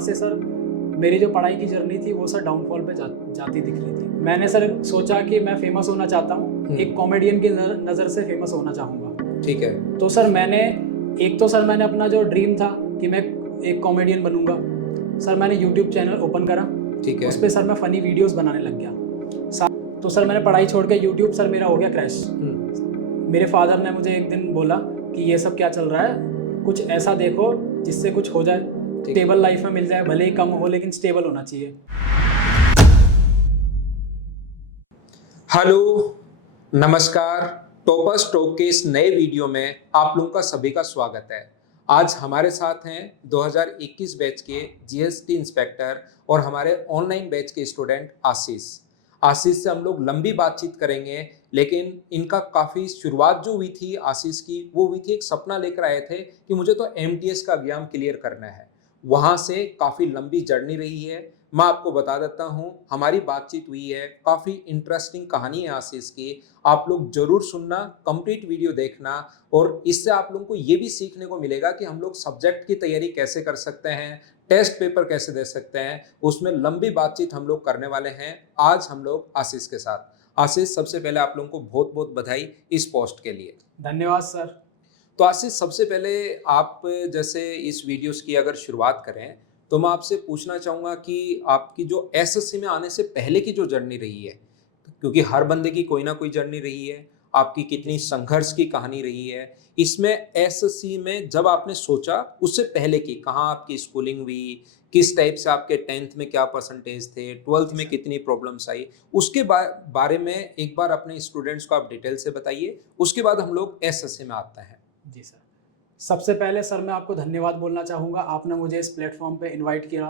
वहाँ से सर मेरी जो पढ़ाई की जर्नी थी वो सर डाउनफॉल पे जाती दिख रही थी। मैंने सर सोचा कि मैं फेमस होना चाहता हूँ, एक कॉमेडियन की नज़र से फेमस होना चाहूँगा। ठीक है। तो सर मैंने मैंने अपना जो ड्रीम था कि मैं एक कॉमेडियन बनूंगा, सर मैंने यूट्यूब चैनल ओपन करा। ठीक है। उस पर सर मैं फ़नी वीडियोस बनाने लग गया। तो सर मैंने पढ़ाई छोड़ के यूट्यूब सर मेरा हो गया क्रैश। मेरे फादर ने मुझे एक दिन बोला कि ये सब क्या चल रहा है, कुछ ऐसा देखो जिससे कुछ हो जाए, स्टेबल लाइफ में मिल जाए, भले ही कम हो लेकिन स्टेबल होना चाहिए। हेलो, नमस्कार। टॉपर्स टॉक के इस नए वीडियो में आप लोगों का सभी का स्वागत है। आज हमारे साथ हैं 2021 बैच के जीएसटी इंस्पेक्टर और हमारे ऑनलाइन बैच के स्टूडेंट आशीष से हम लोग लंबी बातचीत करेंगे, लेकिन इनका काफ़ी शुरुआत जो हुई थी आशीष की, वो हुई थी एक सपना लेकर आए थे कि मुझे तो एमटीएस का एग्जाम क्लियर करना है। वहाँ से काफ़ी लंबी जर्नी रही है। मैं आपको बता देता हूँ, हमारी बातचीत हुई है, काफ़ी इंटरेस्टिंग कहानी है आशीष की। आप लोग जरूर सुनना, कंप्लीट वीडियो देखना, और इससे आप लोगों को ये भी सीखने को मिलेगा कि हम लोग सब्जेक्ट की तैयारी कैसे कर सकते हैं, टेस्ट पेपर कैसे दे सकते हैं। उसमें लंबी बातचीत हम लोग करने वाले हैं आज हम लोग आशीष के साथ। आशीष, सबसे पहले आप लोगों को बहुत बहुत बधाई इस पोस्ट के लिए। धन्यवाद सर। तो आशीष, सबसे पहले आप जैसे इस वीडियोस की अगर शुरुआत करें तो मैं आपसे पूछना चाहूँगा कि आपकी जो एसएससी में आने से पहले की जो जर्नी रही है, क्योंकि हर बंदे की कोई ना कोई जर्नी रही है, आपकी कितनी संघर्ष की कहानी रही है, इसमें एसएससी में जब आपने सोचा उससे पहले की कहाँ आपकी स्कूलिंग हुई, किस टाइप से आपके 10th में क्या परसेंटेज थे, 12th में कितनी प्रॉब्लम्स आई, उसके बारे में एक बार अपने स्टूडेंट्स को आप डिटेल से बताइए। उसके बाद हम लोग एसएससी में आते हैं। जी सर, सबसे पहले सर मैं आपको धन्यवाद बोलना चाहूँगा, आपने मुझे इस प्लेटफॉर्म पे इनवाइट किया।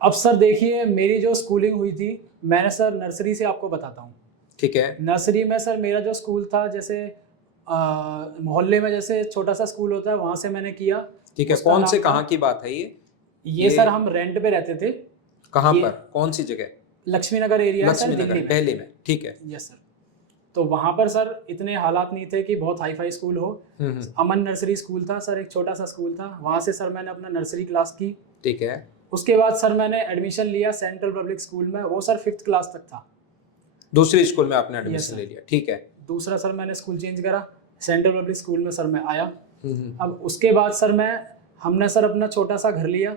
अब सर देखिए, मेरी जो स्कूलिंग हुई थी, मैंने सर नर्सरी से आपको बताता हूँ। ठीक है। नर्सरी में सर मेरा जो स्कूल था, जैसे मोहल्ले में जैसे छोटा सा स्कूल होता है, वहाँ से मैंने किया। ठीक है। कौन से कहाँ की बात है ये सर हम रेंट पे रहते थे। कहाँ पर, कौन सी जगह? लक्ष्मी नगर एरिया, लक्ष्मी नगर, दिल्ली में। ठीक है। Yes sir. तो वहाँ पर सर इतने हालात नहीं थे कि बहुत हाई फाई स्कूल हो। अमन नर्सरी स्कूल था सर, एक छोटा सा स्कूल था। वहाँ से सर मैंने अपना नर्सरी क्लास की। ठीक है। उसके बाद सर मैंने एडमिशन लिया सेंट्रल पब्लिक स्कूल में, वो सर 5th क्लास तक था। दूसरी स्कूल में आपने एडमिशन ले लिया। ठीक है। दूसरा सर मैंने स्कूल चेंज करा, सेंट्रल पब्लिक स्कूल में सर मैं आया। अब उसके बाद सर हमने सर अपना छोटा सा घर लिया,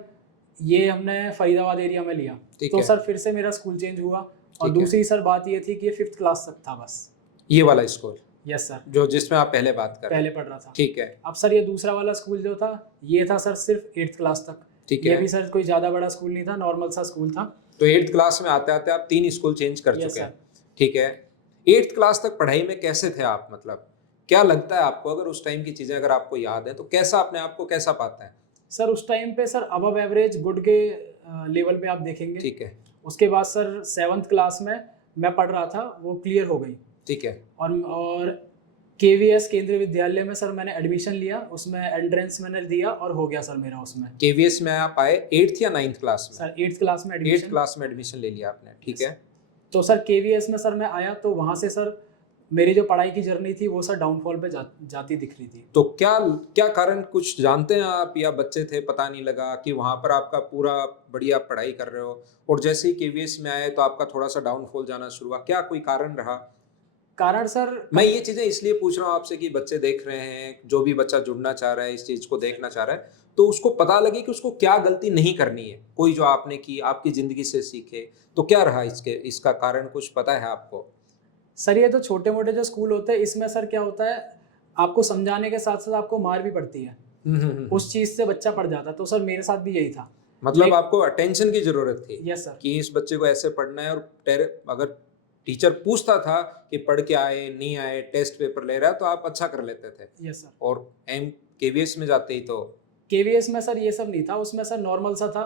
ये हमने फरीदाबाद एरिया में लिया। तो सर फिर से मेरा स्कूल चेंज हुआ। और दूसरी सर बात ये थी कि ये 5th क्लास तक था बस, ये वाला स्कूल। यस सर, जो जिसमें आप पहले पढ़ रहा था। ठीक है। अब सर ये दूसरा वाला स्कूल जो था, ये था सर सिर्फ 8th क्लास तक। ठीक है। ये भी सर कोई ज़्यादा बड़ा स्कूल नहीं था, नॉर्मल सा स्कूल था। तो 8th क्लास में आते आते आप 3 स्कूल चेंज कर चुके हैं। ठीक है। 8th क्लास तक पढ़ाई में कैसे थे आप? मतलब क्या लगता है आपको, अगर उस टाइम की चीज़ें अगर आपको याद है तो कैसा अपने आप को कैसा पाते हैं? सर उस टाइम पे सर अबव एवरेज गुड के लेवल पे आप देखेंगे। ठीक है। उसके बाद सर 7th क्लास में मैं पढ़ रहा था, वो क्लियर हो गई। ठीक है। और केवीएस केंद्रीय विद्यालय में सर मैंने एडमिशन लिया, उसमें एंट्रेंस मैंने दिया और हो गया सर मेरा उसमें। केवीएस में आप आए 8th या 9th क्लास में? सर 8th क्लास में एडमिशन। 8th क्लास में एडमिशन ले लिया आपने। ठीक है। तो सर केवीएस में सर मैं आया, तो वहाँ से सर मेरी जो पढ़ाई की जर्नी थी वो सर डाउनफॉल पे जाती दिख रही थी। तो क्या कारण कुछ जानते हैं आप, या बच्चे थे पता नहीं लगा कि वहाँ पर आपका पूरा बढ़िया पढ़ाई कर रहे हो और जैसे ही केवीएस में आए तो आपका थोड़ा सा डाउनफॉल जाना शुरू हुआ? क्या कोई कारण रहा? कारण सर, मैं ये चीजें इसलिए पूछ रहा हूँ आपसे कि बच्चे देख रहे हैं, जो भी बच्चा जुड़ना चाह रहा है, इस चीज को देखना चाह रहा है, तो उसको पता लगे कि उसको क्या गलती नहीं करनी है, कोई जो आपने की आपकी जिंदगी से सीखे। तो क्या रहा इसका कारण, कुछ पता है आपको? सर ये तो छोटे मोटे जो स्कूल होते हैं, इसमें सर क्या होता है, आपको समझाने के साथ साथ आपको मार भी पड़ती है। उस चीज से बच्चा पढ़ जाता है। तो सर मेरे साथ भी यही था। मतलब आपको अटेंशन की जरूरत थी। Yes sir. कि इस बच्चे को ऐसे पढ़ना है, और अगर टीचर पूछता था कि पढ़ के आए नहीं आए, टेस्ट पेपर ले रहा है, तो आप अच्छा कर लेते थे। Yes sir. और केवीएस में जाते ही तो केवीएस में सर ये सब नहीं था, उसमें सर नॉर्मल सा था,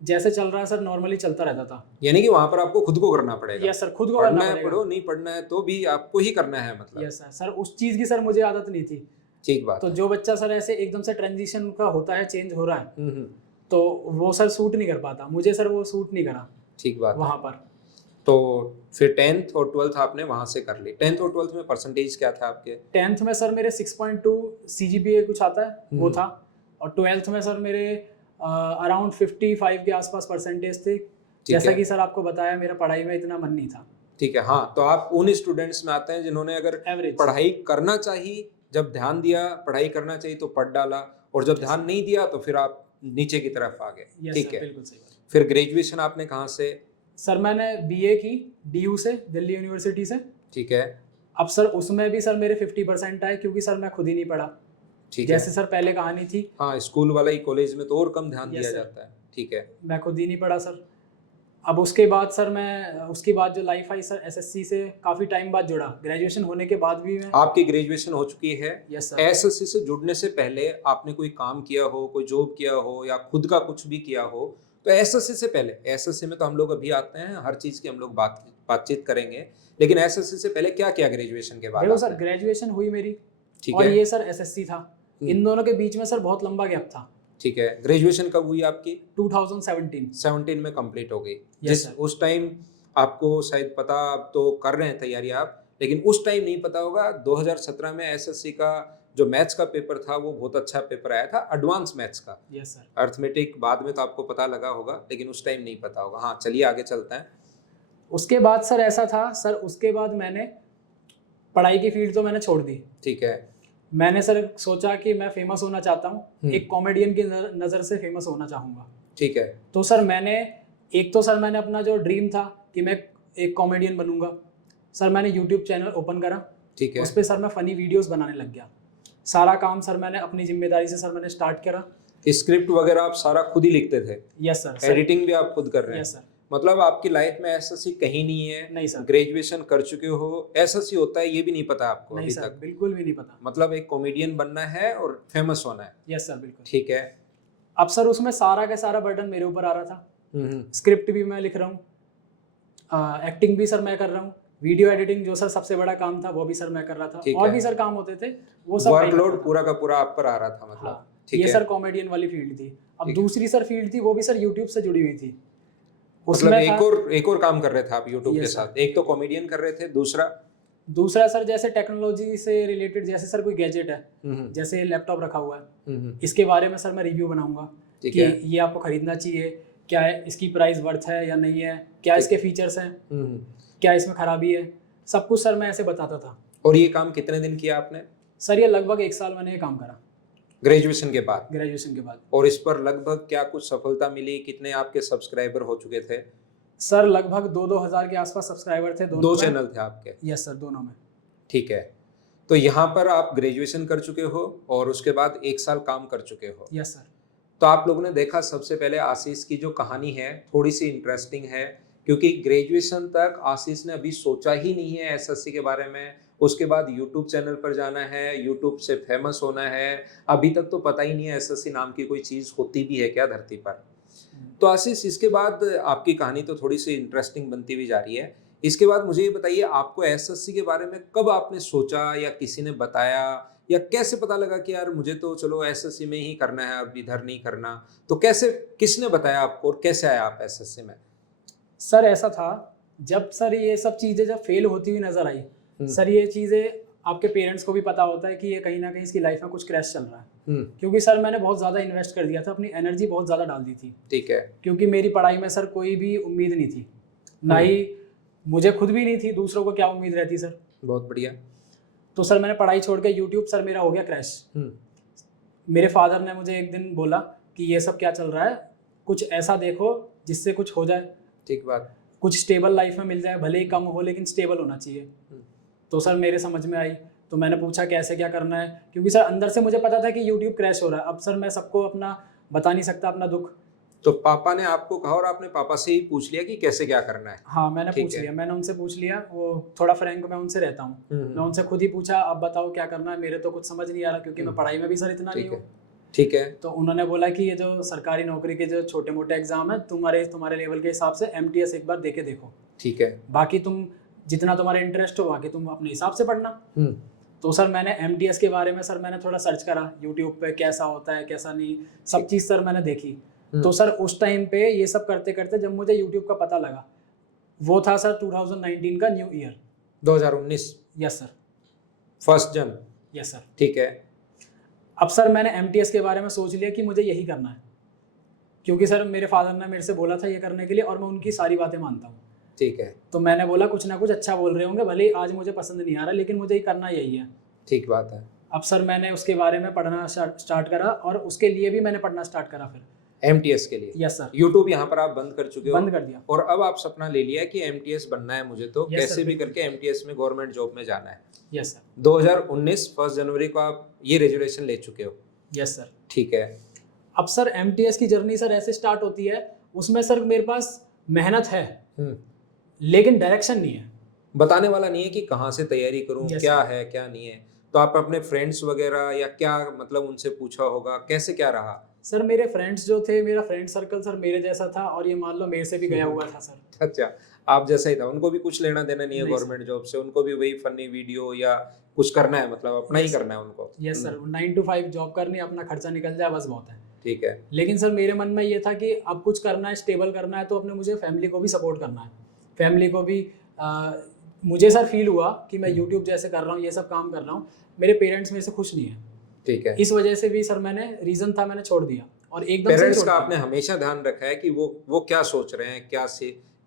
जैसे चल रहा है सर नॉर्मली चलता रहता था। यानी कि वहां पर आपको खुद को करना पड़ेगा। यस सर, खुद को करना है, पढ़ो नहीं पढ़ना है तो भी आपको ही करना है, मतलब। Yes sir. सर उस चीज की सर मुझे आदत नहीं थी। ठीक बात। तो जो बच्चा सर ऐसे एकदम से ट्रांजिशन का होता है, चेंज हो रहा है, तो वो सर सूट नहीं कर पाता, मुझे सर वो सूट नहीं करा। ठीक बात। वहाँ पर तो फिर 10th और 12th आपने वहां से कर ली। 10th और 12th में परसेंटेज क्या था आपके? 10th में सर मेरे 6.2 CGPA कुछ आता है, वो था। और 12th में सर मेरे अराउंड 55 के आसपास परसेंटेज थे। जैसा कि सर आपको बताया, मेरा पढ़ाई में इतना मन नहीं था। ठीक है, हाँ, तो आप उन स्टूडेंट्स में आते हैं जिन्होंने अगर एवरेज पढ़ाई करना चाहिए, जब ध्यान दिया पढ़ाई करना चाहिए तो पढ़ डाला, और जब ध्यान नहीं दिया तो फिर आप नीचे की तरफ आ गए। ठीक है, बिल्कुल सही बात। फिर ग्रेजुएशन आपने कहाँ से? सर मैंने बीए की डीयू से, दिल्ली यूनिवर्सिटी से। ठीक है। अब सर उसमें भी सर मेरे 50% आए, क्योंकि सर मैं खुद ही नहीं पढ़ा। ठीक है, जैसे सर पहले कहानी थी, हाँ, स्कूल वाला ही कॉलेज में तो और कम ध्यान दिया जाता है। ठीक है, मैं खुद ही नहीं पढ़ा सर। अब उसके बाद सर मैं, उसके बाद जो लाइफ आई सर, एसएससी से काफ़ी टाइम बाद जुड़ा। ग्रेजुएशन होने के बाद भी मैं। आपकी ग्रेजुएशन हो चुकी है। Yes sir. एसएससी से जुड़ने से पहले आपने कोई काम किया हो, कोई जॉब किया हो, या खुद का कुछ भी किया हो, तो एसएससी से पहले, एसएससी में तो हम लोग अभी आते हैं, हर चीज़ की हम लोग बातचीत करेंगे, लेकिन एसएससी से पहले क्या किया ग्रेजुएशन के बाद? देखो सर, ग्रेजुएशन हुई मेरी, ठीक और है, ये सर एसएससी था। इन दोनों के बीच में सर बहुत लंबा गैप था। ठीक है। ग्रेजुएशन कब हुई आपकी? 2017 में कंप्लीट हो गई। Yes sir. उस टाइम आपको शायद पता, आप तो कर रहे हैं तैयारी आप, लेकिन उस टाइम नहीं पता होगा 2017 में एसएससी का जो मैथ्स का पेपर था वो बहुत अच्छा पेपर आया था, एडवांस मैथ्स का। Yes sir. अर्थमेटिक बाद में तो आपको पता लगा होगा, लेकिन उस टाइम नहीं पता होगा। हाँ, चलिए आगे चलते हैं। उसके बाद सर ऐसा था सर, उसके बाद मैंने पढ़ाई की फील्ड तो मैंने छोड़ दी। ठीक है, मैंने सर सोचा कि मैं फेमस होना चाहता हूँ, एक कॉमेडियन की नज़र से फेमस होना चाहूँगा। ठीक है, तो सर मैंने अपना जो ड्रीम था कि मैं एक कॉमेडियन बनूंगा, सर मैंने यूट्यूब चैनल ओपन करा। ठीक है, उस पर सर मैं फ़नी वीडियोस बनाने लग गया। सारा काम सर मैंने अपनी जिम्मेदारी से सर मैंने स्टार्ट करा। स्क्रिप्ट वगैरह आप सारा खुद ही लिखते थे? Yes sir. एडिटिंग भी आप खुद कर रहे हैं? Yes sir. मतलब आपकी लाइफ में एसएससी कहीं नहीं है? नहीं सर। ग्रेजुएशन कर चुके हो, एसएससी होता है ये भी नहीं पता आपको? नहीं अभी सर, तक बिल्कुल भी नहीं पता। मतलब एक कॉमेडियन बनना है और फेमस होना है? यस सर, बिल्कुल। ठीक है। अब सर उसमें सारा का सारा बर्डन मेरे ऊपर आ रहा था। स्क्रिप्ट भी मैं लिख रहा हूँ, एक्टिंग भी सर मैं कर रहा हूँ, वीडियो एडिटिंग जो सर सबसे बड़ा काम था वो भी सर मैं कर रहा था, और भी सर काम होते थे, वो सब वर्कलोड पूरा का पूरा आप पर आ रहा था मतलब। हाँ, ठीक ये है। सर कॉमेडियन वाली फील्ड थी। अब दूसरी सर फील्ड थी, वो भी सर यूट्यूब से जुड़ी हुई थी। मतलब एक और काम कर रहे थे आप यूट्यूब के साथ? एक तो कॉमेडियन कर रहे थे, दूसरा सर जैसे टेक्नोलॉजी से रिलेटेड, जैसे सर कोई गैजेट है, जैसे लैपटॉप रखा हुआ है, इसके बारे में सर मैं रिव्यू बनाऊंगा कि ये आपको खरीदना चाहिए, क्या है इसकी प्राइस वर्थ है या नहीं है, क्या इसके फीचर्स हैं, क्या इसमें खराबी है, सब कुछ सर मैं ऐसे बताता था। और ये काम कितने दिन किया आपने? सर ये लगभग 1 साल मैंने ये काम करा, ग्रेजुएशन के बाद? ग्रेजुएशन के बाद। और इस पर लगभग क्या कुछ सफलता मिली? कितने आपके सब्सक्राइबर हो चुके थे? सर लगभग 2-2 हज़ार के आसपास सब्सक्राइबर थे दोनों। 2 चैनल थे आपके? यस सर, दोनों में। ठीक है, तो यहाँ पर आप ग्रेजुएशन कर चुके हो और उसके बाद 1 साल काम कर चुके हो। Yes sir. तो आप लोगों ने देखा, सबसे पहले आशीष की जो कहानी है थोड़ी सी इंटरेस्टिंग है, क्योंकि ग्रेजुएशन तक आशीष ने अभी सोचा ही नहीं है एसएससी के बारे में। उसके बाद यूट्यूब चैनल पर जाना है, यूट्यूब से फेमस होना है, अभी तक तो पता ही नहीं है एसएससी नाम की कोई चीज़ होती भी है क्या धरती पर। तो आशीष, इसके बाद आपकी कहानी तो थोड़ी सी इंटरेस्टिंग बनती हुई जा रही है। इसके बाद मुझे ये बताइए, आपको एसएससी के बारे में कब आपने सोचा, या किसी ने बताया, या कैसे पता लगा कि यार मुझे तो चलो एसएससी में ही करना है, अब इधर नहीं करना? तो कैसे, किसने बताया आपको और कैसे आया आप एसएससी में? सर ऐसा था, जब सर ये सब चीज़ें जब फेल होती हुई नजर आई, सर ये चीज़ें आपके पेरेंट्स को भी पता होता है कि ये कहीं ना कहीं इसकी लाइफ में कुछ क्रैश चल रहा है, क्योंकि सर मैंने बहुत ज़्यादा इन्वेस्ट कर दिया था, अपनी एनर्जी बहुत ज़्यादा डाल दी थी। ठीक है। क्योंकि मेरी पढ़ाई में सर कोई भी उम्मीद नहीं थी, ना ही मुझे खुद भी नहीं थी, दूसरों को क्या उम्मीद रहती सर। बहुत बढ़िया। तो सर मैंने पढ़ाई छोड़ के यूट्यूब सर मेरा हो गया क्रैश। मेरे फादर ने मुझे एक दिन बोला कि ये सब क्या चल रहा है, कुछ ऐसा देखो जिससे कुछ हो जाए। ठीक बात। कुछ स्टेबल लाइफ में मिल जाए, भले ही कम हो लेकिन स्टेबल होना चाहिए। तो सर मेरे समझ में आई, तो मैंने पूछा कैसे क्या करना है, क्योंकि सर अंदर से मुझे पता था कि यूट्यूब क्रैश हो रहा है। अब सर मैं सबको अपना बता नहीं सकता अपना दुख। तो पापा ने आपको कहा और आपने पापा से ही पूछ लिया कि कैसे क्या करना है? हाँ, मैंने पूछ लिया, मैंने उनसे पूछ लिया। वो थोड़ा फ्रैंक मैं उनसे रहता हूँ, मैं उनसे खुद ही पूछा, अब बताओ क्या करना है, मेरे तो कुछ समझ नहीं आ रहा, क्योंकि मैं पढ़ाई में भी सर इतना नहीं हूँ। ठीक है। तो उन्होंने बोला कि ये जो सरकारी नौकरी के जो छोटे मोटे एग्जाम है, तुम्हारे लेवल के हिसाब से एमटीएस एक बार देके देखो। ठीक है। बाकी तुम जितना तुम्हारा इंटरेस्ट हो बाकी तुम अपने हिसाब से पढ़ना। तो सर मैंने एमटीएस के बारे में सर मैंने थोड़ा सर्च करा यूट्यूब पे, कैसा होता है कैसा नहीं, सब चीज़ सर मैंने देखी। तो सर उस टाइम पे ये सब करते करते जब मुझे यूट्यूब का पता लगा, वो था सर 2019 का न्यू ईयर। 2019? Yes sir. 1 जनवरी? Yes sir. ठीक है। अब सर मैंने एमटीएस के बारे में सोच लिया कि मुझे यही करना है। क्योंकि सर मेरे फादर ने मेरे से बोला था ये करने के लिए और मैं उनकी सारी बातें मानता हूँ। ठीक है, तो मैंने बोला कुछ ना कुछ अच्छा बोल रहे होंगे, भले ही आज मुझे पसंद नहीं आ रहा, लेकिन मुझे ये करना यही है। ठीक बात है। अब सर मैंने उसके बारे में पढ़ना स्टार्ट करा और उसके लिए भी मैंने पढ़ना स्टार्ट करा फिर। एमटीएस के लिए? यस सर, यूट्यूब यहाँ पर आप बंद कर चुके हो? बंद कर दिया। और अब आप सपना ले लिया कि एमटीएस बनना है मुझे, तो Yes, कैसे sir, भी बिल्कुल। करके एमटीएस में गवर्नमेंट जॉब में जाना है। Yes sir. 2019 1 जनवरी को आप ये रेजुलेशन ले चुके हो? Yes sir. ठीक है। अब सर एमटीएस की जर्नी सर ऐसे स्टार्ट होती है, उसमें सर मेरे पास मेहनत है लेकिन डायरेक्शन नहीं है। बताने वाला नहीं है कि कहाँ से तैयारी करूँ, Yes, क्या sir. है क्या नहीं है। तो आप अपने फ्रेंड्स वगैरह या क्या मतलब उनसे पूछा होगा, कैसे क्या रहा? सर मेरे फ्रेंड्स जो थे, मेरा फ्रेंड सर्कल सर मेरे जैसा था और ये मान लो मेरे से भी गया हुआ था सर। अच्छा, आप जैसा ही था। उनको भी कुछ लेना देना नहीं है नहीं, गवर्नमेंट जॉब से, उनको भी वही फनी वीडियो या कुछ करना है, मतलब अपना ही Yes, करना है उनको। यस सर, 9 to 5 जॉब करनी, अपना खर्चा निकल जाए, बस बहुत है। ठीक है। लेकिन सर मेरे मन में ये था कि अब कुछ करना है, स्टेबल करना है, तो अपने मुझे फैमिली को भी सपोर्ट करना है। फैमिली को भी मुझे सर फील हुआ कि मैं यूट्यूब जैसे कर रहा हूँ, ये सब काम कर रहा हूँ, मेरे पेरेंट्स मेरे से खुश नहीं है। ठीक है। इस वजह से भी सर मैंने रीज़न था, मैंने छोड़ दिया और एकदम से पेरेंट्स छोड़ का दिया। आपने हमेशा ध्यान रखा है कि वो क्या सोच रहे हैं,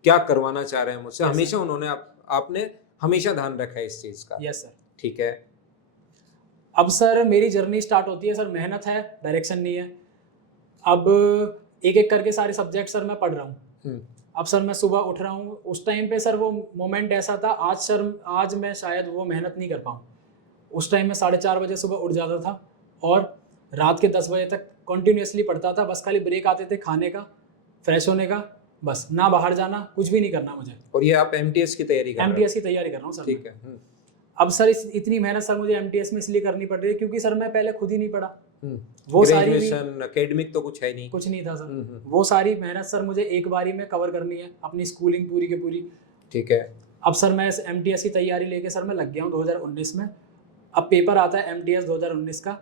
क्या करवाना चाह रहे हैं मुझसे, Yes, हमेशा sir. उन्होंने आपने हमेशा ध्यान रखा है इस चीज का? Yes sir. ठीक है। अब सर मेरी जर्नी स्टार्ट होती है, सर मेहनत है, डायरेक्शन नहीं है। अब एक एक करके सारे सब्जेक्ट सर मैं पढ़ रहा हूँ। अब सर मैं सुबह उठ रहा हूँ, उस टाइम पे सर वो मोमेंट ऐसा था, आज मैं शायद वो मेहनत नहीं कर पाऊँ। उस टाइम में 4:30 बजे सुबह उठ जाता था और रात के 10 बजे तक कंटिन्यूसली पढ़ता था। बस खाली ब्रेक आते थे खाने का, फ्रेश होने का, बस ना बाहर जाना, कुछ भी नहीं करना मुझे। और ये आप एमटीएस की तैयारी कर रहे हो? एमटीएस की तैयारी कर रहा हूँ सर। ठीक है। अब सर इतनी मेहनत सर मुझे एमटीएस में इसलिए करनी पड़ रही है क्योंकि सर मैं पहले खुद ही नहीं पढ़ा। वो सारी ग्रेजुएशन एकेडमिक तो कुछ है नहीं, कुछ नहीं था सर। वो सारी मेहनत सर मुझे एक बारी में कवर करनी है, अपनी स्कूलिंग पूरी की पूरी। ठीक है। अब सर मैं इस एमटीएस की तैयारी लेके सर मैं लग गया हूँ 2019 में। अब पेपर आता है एमटीएस 2019 का।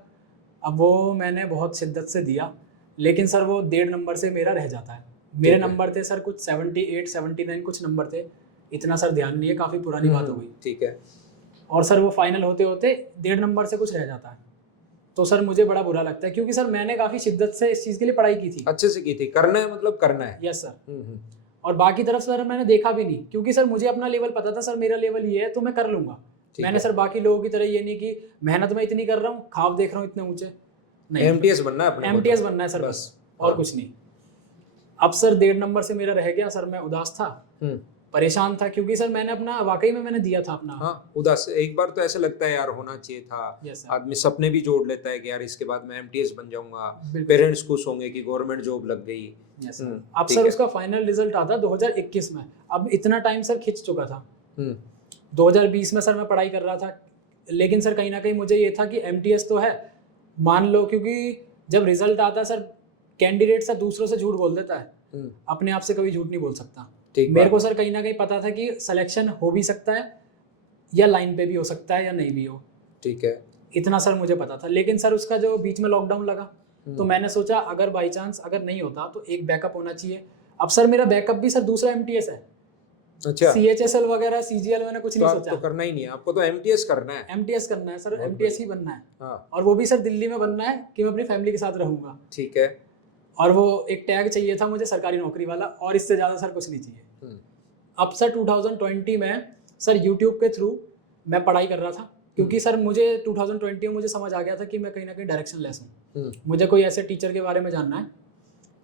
अब वो मैंने बहुत शिद्दत से दिया, लेकिन सर वो 1.5 नंबर से मेरा रह जाता है। मेरे नंबर थे सर कुछ 78 79 कुछ नंबर थे, इतना सर ध्यान नहीं है, काफ़ी पुरानी बात हो गई। ठीक है। और सर वो फाइनल होते होते 1.5 नंबर से कुछ रह जाता है, तो सर मुझे बड़ा बुरा लगता है क्योंकि सर मैंने काफ़ी शिद्दत से इस चीज़ के लिए पढ़ाई की थी। अच्छे से की थी, करना है मतलब करना है। Yes sir. और बाकी तरफ सर मैंने देखा भी नहीं, क्योंकि सर मुझे अपना लेवल पता था, सर मेरा लेवल ये है तो मैं कर लूँगा। मैंने सर बाकी लोगों की तरह ये नहीं कि मेहनत में इतनी कर रहा हूँ, ख्वाब देख रहा हूँ इतने ऊंचे, नहीं। एमटीएस बनना है अपने को, एमटीएस बनना है सर बस, और कुछ नहीं। अब सर 1.5 नंबर से मेरा रह गया सर। मैं उदास था, परेशान था, क्योंकि सर मैंने अपना वाकई में मैंने दिया था अपना। हाँ, उदास एक बार तो ऐसे लगता है यार होना चाहिए था। Yes, sir. आदमी सपने भी जोड़ लेता है कि यार इसके बाद मैं एमटीएस बन जाऊंगा, बिल्कुल। पेरेंट्स खुश होंगे कि गवर्नमेंट जॉब लग गई। Yes, sir. अब सर उसका फाइनल रिजल्ट आता 2021 में। अब इतना टाइम सर खिंच चुका था। 2020 में सर मैं पढ़ाई कर रहा था, लेकिन सर कहीं ना कहीं मुझे ये था कि एमटीएस तो है, मान लो, क्योंकि जब रिजल्ट आता है सर, कैंडिडेट सर दूसरों से झूठ बोल देता है, अपने आप से कभी झूठ नहीं बोल सकता। मेरे को सर कहीं ना कहीं पता था कि सिलेक्शन हो भी सकता है या लाइन पे भी हो सकता है या नहीं भी हो। ठीक है। इतना सर मुझे पता था, लेकिन सर उसका जो बीच में लॉकडाउन लगा, तो मैंने सोचा अगर बाई चांस अगर नहीं होता तो एक बैकअप होना चाहिए। अब सर मेरा बैकअप भी सर दूसरा एमटीएस है। अच्छा, सीएचएसएल वगैरह सीजीएल मैंने कुछ नहीं सोचा। तो करना ही नहीं है आपको, तो एमटीएस करना है। एमटीएस करना है सर, एमटीएस ही बनना है। हाँ। और वो भी सर दिल्ली में बनना है कि मैं अपनी फैमिली के साथ रहूंगा। ठीक है। और वो एक टैग चाहिए था मुझे सरकारी नौकरी वाला, और इससे ज़्यादा सर कुछ नहीं चाहिए। अब सर 2020 में सर यूट्यूब के थ्रू मैं पढ़ाई कर रहा था, क्योंकि सर मुझे 2020 में मुझे समझ आ गया था कि मैं कहीं ना कहीं डायरेक्शन लेस हूँ। मुझे कोई ऐसे टीचर के बारे में जानना है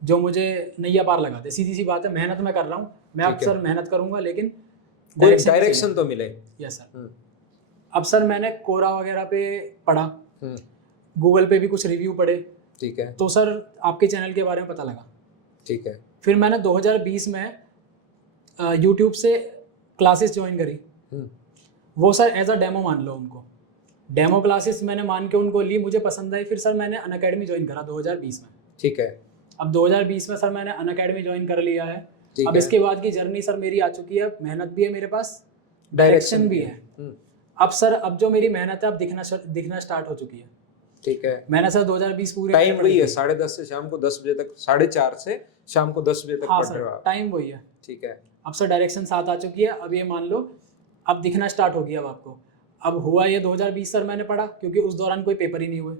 जो मुझे नैया पार लगा दे। सीधी सी बात है, मेहनत मैं कर रहा हूँ, मैं अब सर मेहनत करूँगा, लेकिन डायरेक्शन तो मिले। Yes sir. अब सर मैंने कोरा वगैरह पे पढ़ा, गूगल पे भी कुछ रिव्यू पढ़े। ठीक है। तो सर आपके चैनल के बारे में पता लगा। ठीक है। फिर मैंने 2020 में यूट्यूब से क्लासेस ज्वाइन करी। वो सर एज अ डेमो मान लो उनको, डेमो क्लासेस मैंने मान के उनको ली, मुझे पसंद आई। फिर सर मैंने अनअकैडमी ज्वाइन करा 2020 में। ठीक है। अब 2020 में सर मैंने अनअकैडमी ज्वाइन कर लिया है। अब इसके बाद की जर्नी सर मेरी आ चुकी है, मेहनत भी है मेरे पास, डायरेक्शन भी है। अब सर अब जो मेरी मेहनत है अब दिखना स्टार्ट हो चुकी है। ठीक है। मैंने सर 2020 पूरे टाइम वही है 10:30 से शाम को 10 बजे तक, 4:30 से शाम को 10 बजे तक हाँ पढ़ रहे हो सर, आप। टाइम वही है। ठीक है। अब सर डायरेक्शन साथ आ चुकी है। अब ये मान लो अब दिखना स्टार्ट हो गया अब आपको। अब हुआ ये 2020 सर मैंने पढ़ा, क्योंकि उस दौरान कोई पेपर ही नहीं हुए,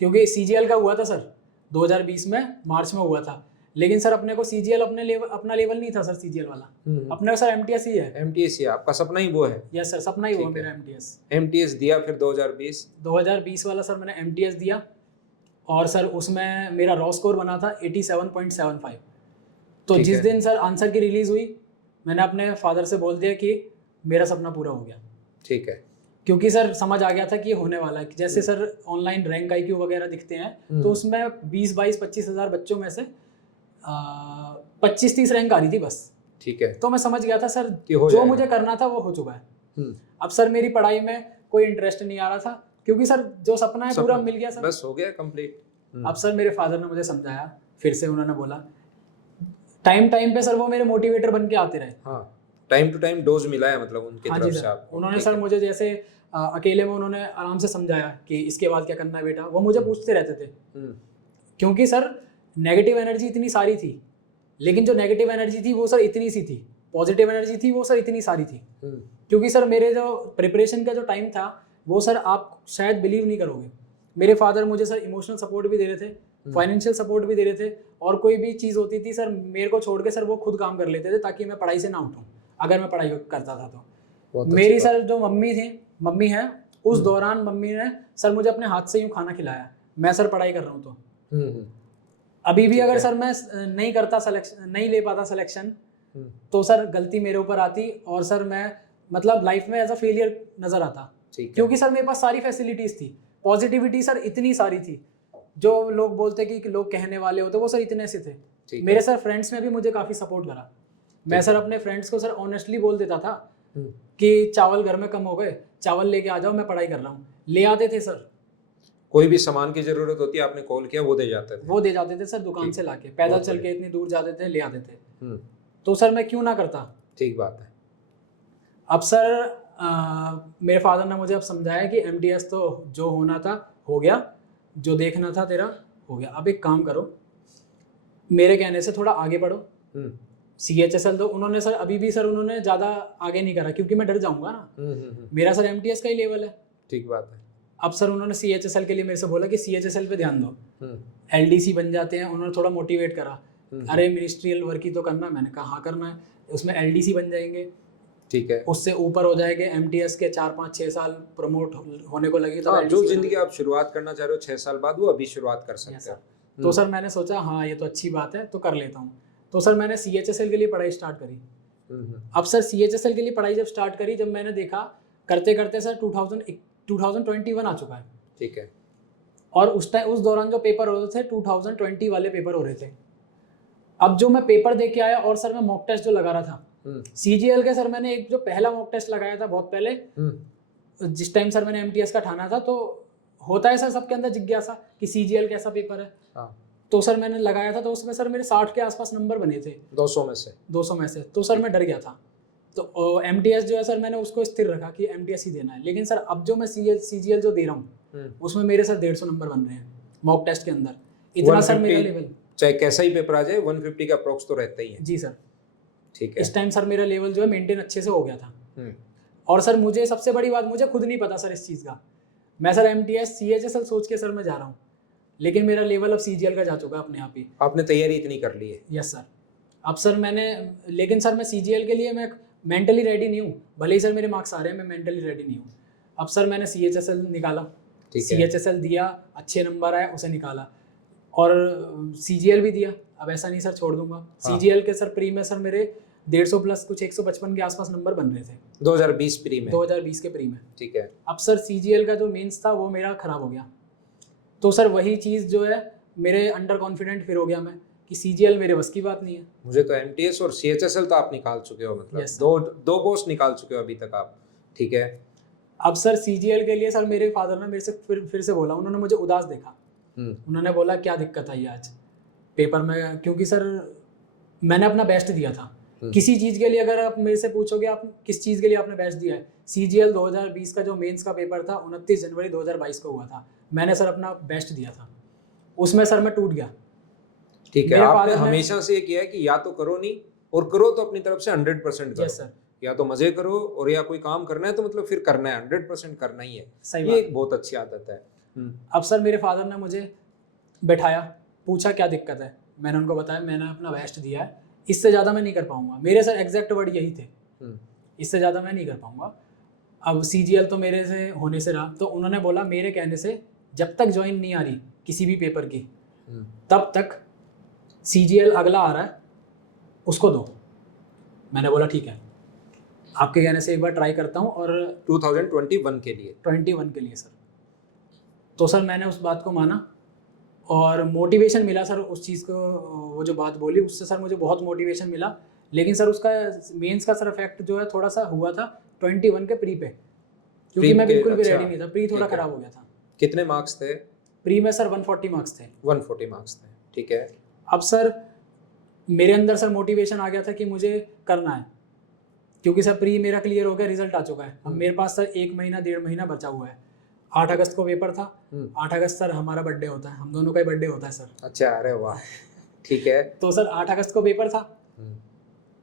क्योंकि सीजीएल का हुआ था सर 2020 में, मार्च में हुआ था, लेकिन सर अपने को सीजीएल अपना लेवल नहीं था सर, सीजीएल वाला अपने को सर एमटीएस ही है। एमटीएस ही आपका सपना ही वो है? यस सर, सपना ही वो ठीक है। मेरा एमटीएस। एमटीएस दिया फिर 2020 वाला सर मैंने एमटीएस दिया, और सर उसमें मेरा रॉ स्कोर बना था 87.75। तो ठीक जिस है। दिन सर आंसर की रिलीज हुई, मैंने अपने फादर से बोल दिया कि मेरा सपना पूरा हो गया। ठीक है। क्योंकि सर समझ आ गया था कि ये होने वाला है। जैसे सर ऑनलाइन रैंक आईक्यू वगैरह दिखते हैं, तो उसमें 20-22-25 हज़ार बच्चों में से 25-30 रैंक आ रही थी बस। ठीक है। तो मैं समझ गया था सर कि हो जो जाएगा। मुझे करना था वो हो चुका है। अब सर मेरी पढ़ाई में कोई इंटरेस्ट नहीं आ रहा था, क्योंकि सर जो सपना है पूरा मिल गया सर, बस हो गया कंप्लीट। अब सर मेरे फादर ने मुझे समझाया, फिर से उन्होंने बोला टाइम पे सर वो मेरे मोटिवेटर बन के आते रहे। हाँ, टाइम टू टाइम डोज मिला है मतलब उनकी हाँ तरफ जी से सर, आपको। उन्होंने ठीक सर है। मुझे जैसे अकेले में उन्होंने आराम से समझाया कि इसके बाद क्या करना है बेटा, वो मुझे पूछते रहते थे। क्योंकि सर नेगेटिव एनर्जी इतनी सारी थी, लेकिन जो नेगेटिव एनर्जी थी वो सर इतनी सी थी, पॉजिटिव एनर्जी थी वो सर इतनी सारी थी। क्योंकि सर मेरे जो प्रिपरेशन का जो टाइम था वो सर आप शायद बिलीव नहीं करोगे, मेरे फादर मुझे सर इमोशनल सपोर्ट भी दे रहे थे, फाइनेंशियल सपोर्ट भी दे रहे थे, और कोई भी चीज़ होती थी सर मेरे को छोड़ के सर वो खुद काम कर लेते थे ताकि मैं पढ़ाई से ना उठूँ, अगर मैं पढ़ाई करता था तो। मेरी सर जो मम्मी है, उस दौरान मम्मी ने सर मुझे अपने हाथ से यूँ खाना खिलाया, मैं सर पढ़ाई कर रहा हूँ तो। अभी भी अगर सर मैं नहीं करता सिलेक्शन, नहीं ले पाता सिलेक्शन, तो सर गलती मेरे ऊपर आती, और सर मैं मतलब लाइफ में एज अ फेलियर नजर आता। क्योंकि सर मेरे पास सारी फैसिलिटीज थी, पॉजिटिविटी सर इतनी सारी थी, जो लोग बोलते कि लोग कहने वाले होते वो सर इतने से थे। मेरे सर फ्रेंड्स ने भी मुझे काफ़ी सपोर्ट करा। मैं सर अपने फ्रेंड्स को सर ऑनेस्टली बोल देता था कि चावल घर में कम हो गए, चावल लेके आ जाओ, मैं पढ़ाई कर रहा हूँ, ले आते थे सर। कोई भी सामान की जरूरत होती है आपने कॉल किया, वो दे जाते थे सर दुकान से लाके, पैदल चल के इतनी दूर जाते थे, ले आते थे। तो सर मैं क्यों ना करता। ठीक बात है। अब सर मेरे फादर ने मुझे अब समझाया कि एमटीएस तो जो होना था हो गया, जो देखना था तेरा हो गया, अब एक काम करो, मेरे कहने से थोड़ा आगे बढ़ो, CHSL दो। उन्होंने सर अभी भी सर उन्होंने ज़्यादा आगे नहीं करा, क्योंकि मैं डर जाऊंगा ना, मेरा सर एमटीएस का ही लेवल है। ठीक बात है। अब सर उन्होंने CHSL के लिए मेरे से बोला कि CHSL पे ध्यान दो, LDC बन जाते हैं। उन्होंने थोड़ा मोटिवेट करा, अरे मिनिस्ट्रियल वर्क ही तो करना। मैंने कहा हाँ करना है, उसमें LDC बन जाएंगे, ठीक है, उससे ऊपर हो जाएंगे, एमटीएस के 4-5-6 साल प्रमोट होने को लगे। तो जो जिंदगी आप शुरुआत करना चाह रहे हो 6 साल बाद, वो अभी शुरुआत कर सकते हो। तो सर मैंने सोचा हाँ ये तो अच्छी बात है, तो कर लेता हूँ। तो सर मैंने CHSL के लिए पढ़ाई स्टार्ट करी। अब सर CHSL के लिए पढ़ाई जब स्टार्ट करी, जब मैंने देखा करते करते सर 2021 आ चुका है। ठीक है। और उस दौरान जो पेपर हो रहे थे 2020 वाले पेपर हो रहे थे। अब जो मैं पेपर दे के आया, और सर मैं मॉक टेस्ट जो लगा रहा था CGL के, सर मैंने एक जो पहला मॉक टेस्ट लगाया था बहुत पहले, जिस टाइम सर मैंने MTS का ठाना था, तो होता है सर सबके अंदर जिज्ञासा कि CGL कैसा पेपर है। तो सर मैंने लगाया था, तो उसमें सर मेरे 60 के आसपास नंबर बने थे 200 में से। तो सर मैं डर गया था। तो MTS जो है सर मैंने उसको स्थिर रखा कि MTS ही देना है। लेकिन सर अब जो मैं CGL जो दे रहा हूँ उसमें मेरे सर 150 नंबर बन रहे हैं मॉक टेस्ट के अंदर। इतना सर मेरा लेवल, चाहे कैसा ही पेपर आ जाए, 150 का अप्रोक्स तो रहता ही है। जी सर। ठीक है। इस टाइम सर मेरा लेवल जो है मेंटेन अच्छे से हो गया था। और सर मुझे सबसे बड़ी बात, मुझे खुद नहीं पता सर इस चीज़ का, मैं सर MTS CHSL सोच के सर मैं जा रहा हूँ, लेकिन मेरा लेवल अब CGL का जा चुका है अपने आप ही। आपने तैयारी इतनी कर ली है? Yes sir. अब सर मैंने, लेकिन सर मैं CGL के लिए मैं मेंटली रेडी नहीं हूँ, भले ही सर मेरे मार्क्स आ रहे हैं, मैं मेंटली रेडी नहीं हूँ। अब सर मैंने CHSL निकाला, CHSL दिया, अच्छे नंबर आए, उसे निकाला, और CGL भी दिया। अब ऐसा नहीं सर छोड़ दूंगा। CGL के सर प्री में सर मेरे 150 प्लस कुछ 155 के आसपास नंबर बन रहे थे 2020 प्री में। 2020 के प्री में। ठीक है। अब सर CGL का जो मेंस था वो मेरा खराब हो गया, तो सर वही चीज़ जो है मेरे अंडर कॉन्फिडेंट फिर हो गया मैं कि CGL मेरे बस की बात नहीं है। मुझे तो MTS और CHSL तो आप निकाल चुके हो, मतलब दो पोस्ट निकाल चुके हो अभी तक आप। ठीक है। अब सर CGL के लिए सर मेरे फादर ने मेरे से फिर से बोला, उन्होंने मुझे उदास देखा। उन्होंने बोला क्या दिक्कत आई आज पेपर में, क्योंकि सर मैंने अपना बेस्ट दिया था। किसी चीज़ के लिए अगर आप मेरे से पूछोगे आप किस चीज़ के लिए आपने बेस्ट दिया है, CGL 2020 का जो मेंस का पेपर था 29 जनवरी 2022 को हुआ था, मैंने सर अपना बेस्ट दिया था, उसमें सर मैं टूट गया। ठीक है। आपने हमेशा से ये किया है कि या तो करो नहीं, और करो तो अपनी तरफ से 100% करो। Yes sir. या तो मजे करो, और या कोई काम करना है तो मतलब फिर करना है, 100% करना ही है। ये एक बहुत अच्छी आदत है। अब सर मेरे फादर ने मुझे बैठाया, पूछा क्या दिक्कत है, मैंने उनको बताया मैंने अपना बेस्ट दिया है, इससे ज़्यादा मैं नहीं कर पाऊंगा। मेरे सर एग्जैक्ट वर्ड यही थे, इससे ज़्यादा मैं नहीं कर पाऊंगा। अब CGL तो मेरे से होने से रहा, तो उन्होंने बोला मेरे कहने से जब तक ज्वाइन नहीं आ रही किसी भी पेपर की तब तक CGL अगला आ रहा है उसको दो। मैंने बोला ठीक है, आपके कहने से एक बार ट्राई करता हूँ। और 2021 के लिए 21 के लिए सर। तो सर मैंने उस बात को माना और मोटिवेशन मिला सर उस चीज़ को, वो जो बात बोली उससे सर मुझे बहुत मोटिवेशन मिला। लेकिन सर उसका मेंस का सर इफेक्ट जो है थोड़ा सा हुआ था 21 के प्री पे, क्योंकि मैं बिल्कुल भी रेडी नहीं था। प्री थोड़ा खराब हो गया था। कितने मार्क्स थे प्री में सर 140 मार्क्स थे। 140 मार्क्स थे, ठीक है। अब सर मेरे अंदर सर मोटिवेशन आ गया था कि मुझे करना है, क्योंकि सर प्री मेरा क्लियर हो गया, रिजल्ट आ चुका है। अब मेरे पास सर 1 महीना 1.5 महीना बचा हुआ है। 8 अगस्त को पेपर था। 8 अगस्त सर हमारा बर्थडे होता है, हम दोनों का ही बर्थडे होता है सर। अच्छा, अरे वाह, ठीक है। तो सर 8 अगस्त को पेपर था।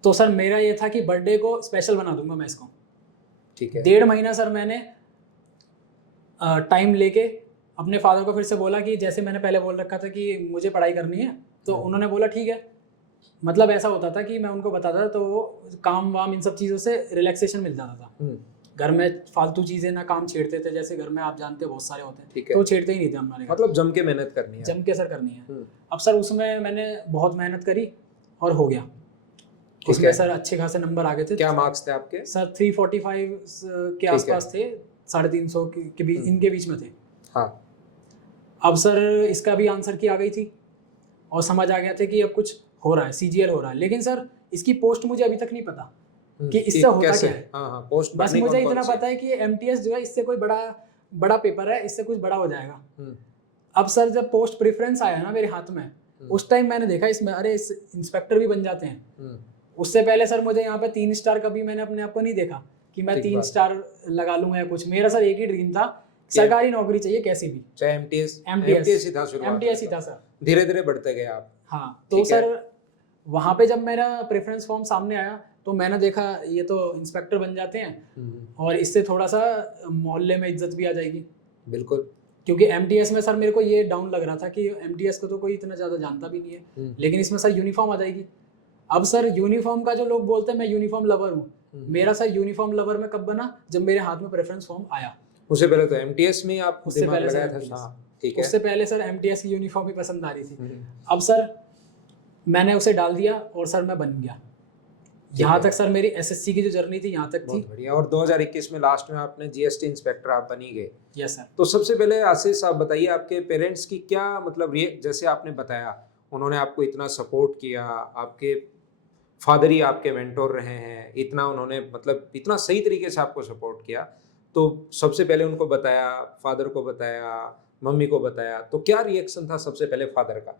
तो सर मेरा ये था कि बर्थडे को स्पेशल बना दूंगा मैं इसको, ठीक है। 1.5 महीना सर मैंने टाइम लेके अपने फादर को फिर से बोला कि जैसे मैंने पहले बोल रखा था कि मुझे पढ़ाई करनी है, तो उन्होंने बोला ठीक है। मतलब ऐसा होता था कि मैं उनको बताता था तो वो काम वाम इन सब चीज़ों से रिलैक्सेशन मिल जाता था। घर में फालतू चीज़ें ना काम छेड़ते थे, जैसे घर में आप जानते हो बहुत सारे होते हैं, तो छेड़ते ही नहीं थे हमारे। मतलब जम के मेहनत करनी है, जम के सर करनी है। अब सर उसमें मैंने बहुत मेहनत करी और हो गया। उसमें सर अच्छे खासे नंबर आ गए थे। क्या मार्क्स थे आपके? सर 345 के आसपास थे, 350 के बीच, इनके बीच में थे। हाँ। अब सर इसका भी आंसर की आ गई थी और समझ आ गया था कि अब कुछ हो रहा है, CGL हो रहा है। लेकिन सर इसकी पोस्ट मुझे अभी तक नहीं पता कि इससे होता क्या है। हाँ, पोस्ट बस मुझे इतना पता है कि MTS जो है इससे कोई बड़ा पेपर है, इससे कुछ बड़ा हो जाएगा। अब सर जब पोस्ट प्रेफरेंस आया ना मेरे हाथ में, उस टाइम मैंने देखा इसमें अरे इस इंस्पेक्टर भी बन जाते हैं। उससे पहले सर मुझे यहाँ पे 3 स्टार कभी मैंने अपने आप को नहीं देखा कि मैं 3 स्टार लगा लूंगा या कुछ। मेरा सर एक ही ड्रीम था, सरकारी नौकरी चाहिए कैसी भी, चाहे MTS ही था सर। धीरे धीरे बढ़ते गए आप। हाँ, तो सर वहाँ पे जब मेरा प्रेफरेंस फॉर्म सामने आया तो मैंने देखा ये तो इंस्पेक्टर बन जाते हैं और इससे थोड़ा सा मोहल्ले में इज्जत भी आ जाएगी। बिल्कुल, क्योंकि MTS में सर मेरे को ये डाउन लग रहा था कि MTS को तो कोई इतना ज़्यादा जानता भी नहीं है, लेकिन इसमें सर यूनिफॉर्म आ जाएगी। अब सर यूनिफॉर्म का जो लोग बोलते हैं मैं यूनिफॉर्म लवर हूँ, मेरा सर यूनिफॉर्म लवर में कब बना, जब मेरे हाथ में प्रेफरेंस फॉर्म आया। उससे पहले तो MTS में आप उससे पहले लगाया था। ठीक है, उससे पहले सर MTS की यूनिफॉर्म ही पसंद आ रही थी। अब सर मैंने उसे डाल दिया और सर मैं बन गया। यहाँ तक सर मेरी SSC की जो जर्नी थी यहाँ तक थी। बढ़िया। और 2021 में लास्ट में आपने GST इंस्पेक्टर आप बनी गए। Yes sir. तो सबसे पहले आशीष आप बताइए, आपके पेरेंट्स की क्या मतलब जैसे आपने बताया उन्होंने आपको इतना सपोर्ट किया, आपके फादर ही आपके मेंटोर रहे हैं, इतना उन्होंने मतलब इतना सही तरीके से आपको सपोर्ट किया, तो सबसे पहले उनको बताया, फादर को बताया, मम्मी को बताया, तो क्या रिएक्शन था सबसे पहले फादर का?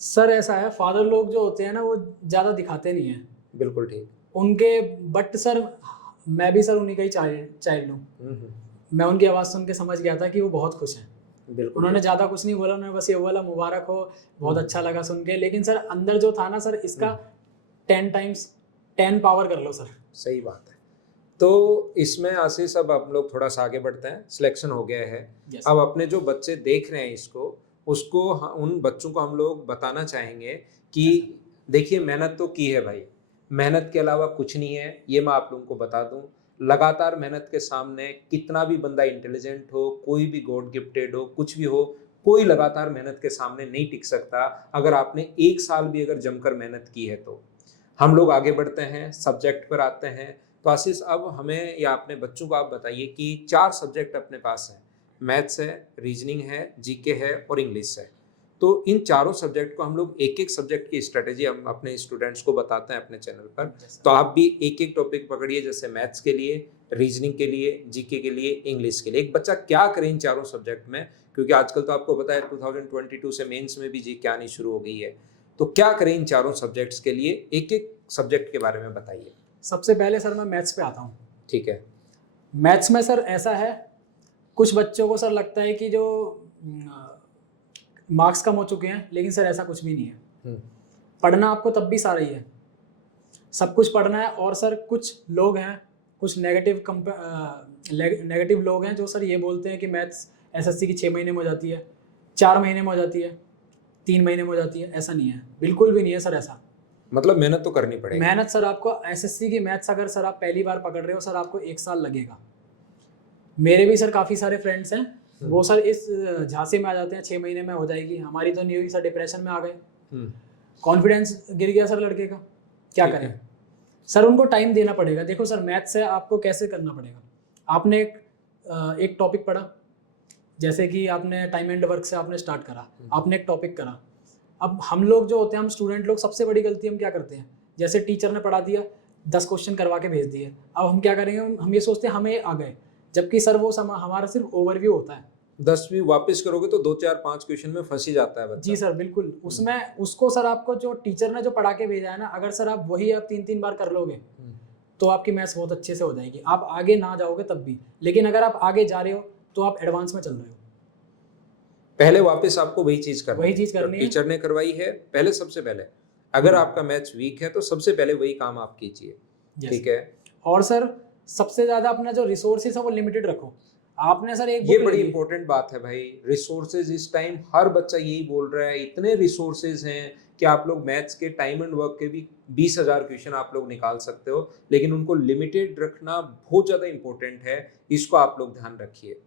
सर ऐसा है, फादर लोग जो होते हैं ना वो ज़्यादा दिखाते नहीं हैं। बिल्कुल ठीक उनके, बट सर मैं भी सर उन्हीं का ही चाइल्ड हूँ। मैं उनकी आवाज़ सुन के समझ गया था कि वो बहुत खुश हैं। बिल्कुल, उन्होंने ज़्यादा कुछ नहीं बोला, उन्होंने बस ये बोला मुबारक हो, बहुत अच्छा लगा सुन के। लेकिन सर अंदर जो था ना सर, इसका 10 टाइम्स 10 पावर कर लो सर। सही बात है। तो इसमें आशीष अब हम लोग थोड़ा सा आगे बढ़ते हैं। सिलेक्शन हो गया है। अब अपने जो बच्चे देख रहे हैं उसको उन बच्चों को हम लोग बताना चाहेंगे कि देखिए मेहनत तो की है भाई, मेहनत के अलावा कुछ नहीं है, ये मैं आप लोगों को बता दूं। लगातार मेहनत के सामने कितना भी बंदा इंटेलिजेंट हो, कोई भी गॉड गिफ्टेड हो, कुछ भी हो, कोई लगातार मेहनत के सामने नहीं टिक सकता। अगर आपने 1 साल भी अगर जमकर मेहनत की है तो। हम लोग आगे बढ़ते हैं, सब्जेक्ट पर आते हैं। तो आशीष अब हमें या अपने बच्चों को आप बताइए कि 4 सब्जेक्ट अपने पास हैं, मैथ्स है, रीजनिंग है, जीके है और इंग्लिश है। तो इन चारों सब्जेक्ट को हम लोग एक एक सब्जेक्ट की स्ट्रेटेजी हम अपने स्टूडेंट्स को बताते हैं अपने चैनल पर। तो आप भी एक एक टॉपिक पकड़िए, जैसे मैथ्स के लिए, रीजनिंग के लिए, जीके के लिए, इंग्लिश के लिए। एक बच्चा क्या करे इन चारों सब्जेक्ट में, क्योंकि आजकल तो आपको पता है 2022 से मेंस में भी जीके आनी शुरू हो गई है। तो क्या करें इन चारों सब्जेक्ट्स के लिए, एक एक सब्जेक्ट के बारे में बताइए। सबसे पहले सर मैं मैथ्स पे आता हूँ। ठीक है। मैथ्स में सर ऐसा है, कुछ बच्चों को सर लगता है कि जो मार्क्स कम हो चुके हैं, लेकिन सर ऐसा कुछ भी नहीं है। पढ़ना आपको तब भी सारा ही है, सब कुछ पढ़ना है। और सर कुछ लोग हैं, कुछ नेगेटिव लोग हैं जो सर ये बोलते हैं कि मैथ्स SSC की 6 महीने में हो जाती है, 4 महीने में हो जाती है। 3 महीने में हो जाती है, ऐसा नहीं है, बिल्कुल भी नहीं है सर ऐसा। मतलब मेहनत तो करनी पड़ेगी। मेहनत सर आपको एसएससी की मैथ्स अगर सर आप पहली बार पकड़ रहे हो सर आपको 1 साल लगेगा। मेरे भी सर काफ़ी सारे फ्रेंड्स हैं, वो सर इस झांसे में आ जाते हैं 6 महीने में हो जाएगी, हमारी तो नहीं हुई सर, डिप्रेशन में आ गए, कॉन्फिडेंस गिर गया सर लड़के का, क्या ठीक करें है। सर। उनको टाइम देना पड़ेगा। देखो सर मैथ्स है, आपको कैसे करना पड़ेगा, आपने एक टॉपिक पढ़ा, जैसे कि आपने टाइम एंड वर्क से आपने स्टार्ट करा, आपने एक टॉपिक करा। अब हम लोग जो होते हैं, हम स्टूडेंट लोग, सबसे बड़ी गलती हम क्या करते हैं, जैसे टीचर ने पढ़ा दिया 10 क्वेश्चन करवा के भेज दिए, अब हम क्या करेंगे, हम ये सोचते हैं हमें आ गए, जबकि सर वो हमारा सिर्फ ओवरव्यू होता है। 10वीं वापस करोगे तो 2 4 5 क्वेश्चन में फंस ही जाता है बच्चा। जी सर बिल्कुल, उसमें उसको सर आपको जो टीचर ने जो पढ़ा के भेजा है ना, अगर सर आप वही आप 3 बार कर लोगे तो आपकी मैथ्स बहुत अच्छे से हो जाएगी, आप आगे ना जाओगे तब भी। लेकिन अगर आप आगे जा रहे हो तो आप एडवांस में चल रहे हो। पहले वापस आपको वही चीज करनी वही है चीज जो करनी है। टीचर ने करवाई है। पहले सबसे पहले अगर आपका मैथ्स वीक है तो सबसे पहले वही काम आप कीजिए। Yes. ठीक है। और सर सबसे ज्यादा अपना जो रिसोर्सेस है वो लिमिटेड रखो। आपने सर एक ये book बड़ी ले ली। इंपॉर्टेंट बात है भाई, रिसोर्सेज। इस टाइम हर बच्चा यही बोल रहा है, इतने रिसोर्सेज हैं कि आप लोग मैथ्स के टाइम एंड वर्क के भी 20,000 क्वेश्चन आप लोग निकाल सकते हो, लेकिन उनको लिमिटेड रखना बहुत ज्यादा इंपॉर्टेंट है। इसको आप लोग ध्यान रखिए।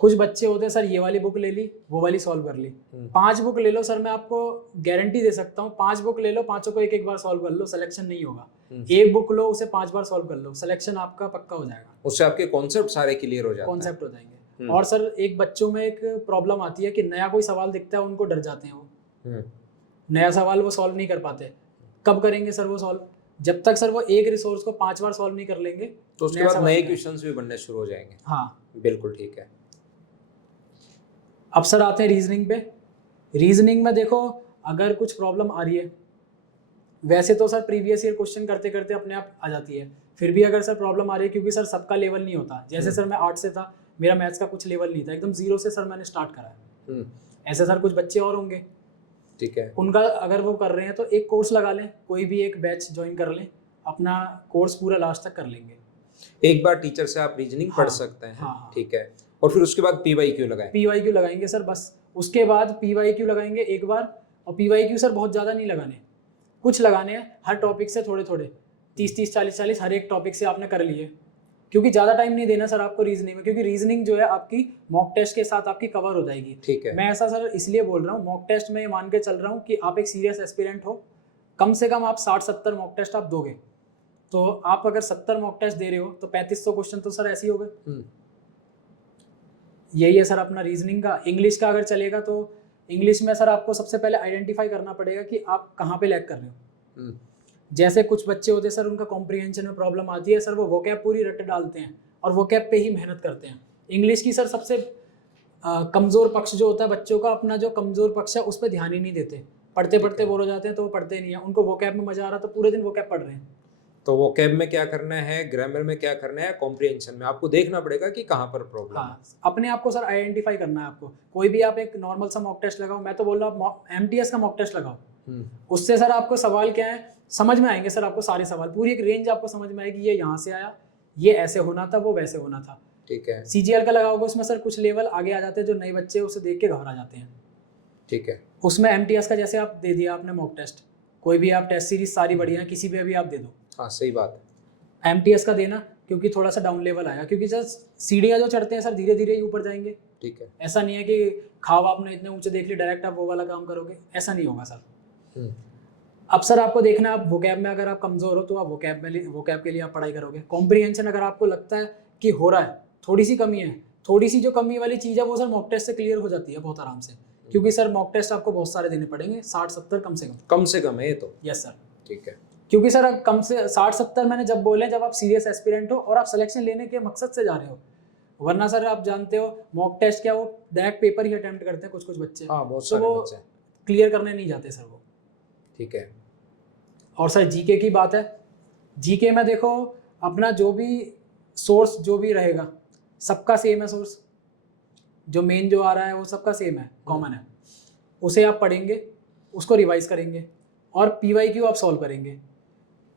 कुछ बच्चे होते हैं सर, ये वाली बुक ले ली, वो वाली सॉल्व कर ली। 5 बुक ले लो सर, मैं आपको गारंटी दे सकता हूँ, 5 बुक ले लो, पांचों को एक बार सॉल्व कर लो, सिलेक्शन नहीं होगा। एक बुक लो, उसे 5 बार सॉल्व कर लो, सिलेक्शन आपका पक्का हो जाएगा, उससे आपके कॉन्सेप्ट सारे क्लियर हो जाते हैं। कॉन्सेप्ट हो जाएंगे। और सर एक बच्चों में एक प्रॉब्लम आती है कि नया कोई सवाल दिखता है उनको डर जाते हैं, वो नया सवाल वो सॉल्व नहीं कर पाते। कब करेंगे सर वो सॉल्व, जब तक सर वो एक रिसोर्स को 5 बार सॉल्व नहीं कर लेंगे तो उसके बाद नए क्वेश्चंस भी बनने शुरू हो जाएंगे। हाँ बिल्कुल ठीक है। अब सर आते हैं रीजनिंग पे। रीजनिंग में देखो, अगर कुछ प्रॉब्लम आ रही है, वैसे तो सर प्रीवियस ईयर क्वेश्चन करते करते अपने आप आ जाती है, फिर भी अगर सर प्रॉब्लम आ रही है, क्योंकि सर सबका लेवल नहीं होता। जैसे सर मैं 8 से था, मेरा मैथ्स का कुछ लेवल नहीं था, एकदम 0 से सर मैंने स्टार्ट करा है। ऐसे सर कुछ बच्चे और होंगे, ठीक है, उनका अगर वो कर रहे हैं तो एक कोर्स लगा लें, कोई भी एक बैच ज्वाइन कर लें, अपना कोर्स पूरा लास्ट तक कर लेंगे। एक बार टीचर से आप रीजनिंग पढ़ सकते हैं। हाँ। ठीक है। और फिर उसके बाद PYQ लगाएं। PYQ लगाएंगे सर, बस उसके बाद PYQ लगाएंगे एक बार। और PYQ सर बहुत ज़्यादा नहीं लगाने, कुछ लगाने हैं, हर टॉपिक से थोड़े थोड़े, 30 40 हर एक टॉपिक से आपने कर लिए, क्योंकि ज़्यादा टाइम नहीं देना सर आपको रीजनिंग में, क्योंकि रीजनिंग जो है आपकी मॉक टेस्ट के साथ आपकी कवर हो जाएगी। ठीक है। मैं ऐसा सर इसलिए बोल रहा हूँ, मॉक टेस्ट में मान के चल रहा हूँ कि आप एक सीरियस एस्पिरेंट हो, कम से कम आप 60-70 मॉक टेस्ट आप दोगे, तो आप अगर 70 मॉक टेस्ट दे रहे हो तो 3500 क्वेश्चन तो सर ऐसे ही हो गए। यही है सर अपना रीजनिंग का। इंग्लिश का अगर चलेगा तो इंग्लिश में सर आपको सबसे पहले आइडेंटिफाई करना पड़ेगा कि आप कहाँ पे लैग कर रहे हो। जैसे कुछ बच्चे होते हैं सर, उनका कॉम्प्रिहेंशन में प्रॉब्लम आती है सर, वो वोकैब पूरी रट डालते हैं और वोकैब पे ही मेहनत करते हैं। इंग्लिश की सर सबसे कमज़ोर पक्ष जो होता है बच्चों का, अपना जो कमज़ोर पक्ष है उस पर ध्यान ही नहीं देते, पढ़ते पढ़ते बोर हो जाते हैं तो वो पढ़ते नहीं है। उनको वोकैब में मजा आ रहा तो पूरे दिन वोकैब पढ़ रहे हैं। तो वोकैब में क्या करना है, ग्रामर में क्या करना है, कॉम्प्रिहेंशन में आपको देखना पड़ेगा कि कहाँ पर प्रॉब्लम है। हाँ, अपने आप को सर आइडेंटिफाई करना है आपको। कोई भी आप एक नॉर्मल सा मॉक टेस्ट लगाओ, मैं तो बोल रहा हूँ आप MTS का मॉक टेस्ट लगाओ, उससे सर आपको सवाल क्या है समझ में आएंगे सर, आपको सारे सवाल, पूरी एक रेंज आपको समझ में आएगी, ये यहाँ से आया, ये ऐसे होना था, वो वैसे होना था। ठीक है। CGL का लगाओगे, उसमें सर कुछ लेवल आगे आ जाते हैं, जो नए बच्चे उसे देख के घबरा जाते हैं। ठीक है। उसमें MTS का जैसे आप दे दिया आपने मॉक टेस्ट, कोई भी आप टेस्ट सीरीज सारी बढ़िया है, किसी पे भी आप दे दो। हाँ सही बात है। MTS का देना, क्योंकि थोड़ा सा डाउन लेवल आएगा, क्योंकि सर सीढ़ियाँ जो चढ़ते हैं सर धीरे धीरे ही ऊपर जाएंगे। ठीक है। ऐसा नहीं है कि खाओ आपने इतने ऊंचे देख ली डायरेक्ट आप वो वाला काम करोगे, ऐसा नहीं होगा सर। अब सर आपको देखना है, आप वोकैब में अगर आप कमज़ोर हो तो आप वोकैब के लिए आप पढ़ाई करोगे। कॉम्प्रिहेंशन अगर आपको लगता है कि हो रहा है, थोड़ी सी कमी है, थोड़ी सी जो कमी वाली चीज़ है वो सर मॉक टेस्ट से क्लियर हो जाती है बहुत आराम से, क्योंकि सर मॉक टेस्ट आपको बहुत सारे देने पड़ेंगे, 60-70 कम से कम है ये तो। Yes sir. ठीक है। क्योंकि सर कम से 60-70 मैंने जब बोले, जब आप सीरियस एस्पिरेंट हो और आप सिलेक्शन लेने के मकसद से जा रहे हो, वरना सर आप जानते हो मॉक टेस्ट क्या, वो डायरेक्ट पेपर ही अटेम्प्ट करते हैं कुछ बच्चे। हाँ बहुत तो सारे वो बच्चे क्लियर करने नहीं जाते सर वो। ठीक है। और सर जीके की बात है, जीके में देखो अपना जो भी सोर्स जो भी रहेगा सबका सेम है, सोर्स जो मेन जो आ रहा है वो सबका सेम है, कॉमन है, उसे आप पढ़ेंगे, उसको रिवाइज करेंगे और PYQ आप सॉल्व करेंगे।